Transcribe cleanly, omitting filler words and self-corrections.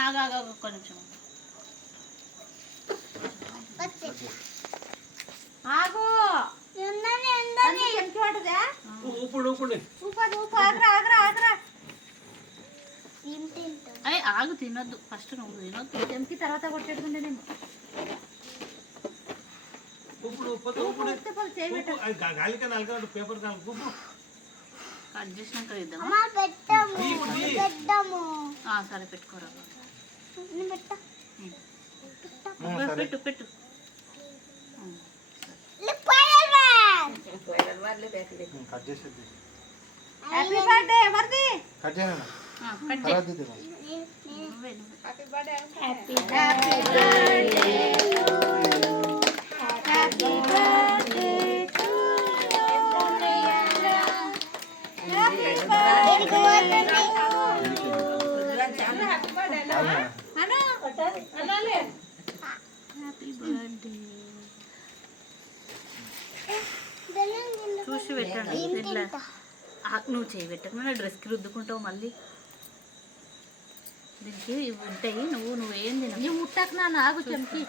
నాగా ఒక్క నిమిషం ఆగు. అయ్యి ఆగు, తినొద్దు. ఫస్ట్ నువ్వు తినొద్దు. తెంపి తర్వాత కొట్టేట్టుకుంటే నేను కట్ చేసినాక ఇద్దాం. సరే పెట్టుకోరా. పెట్టు పెట్టు. హ్యాపీ బర్త్డే ఎవరిది? కట్ చేయనా? కట్ చేయి. Happy birthday. Happy birthday. Happy birthday to చూసి పెట్టండి. ఇట్లా నువ్వు చేయి పెట్టకుండా డ్రెస్కి రుద్దుకుంటావు మళ్ళీ. దీనికి ఇవి ఉంటాయి. నువ్వేం తిన. నువ్వు ముట్టకు నా నాగు చెంకి.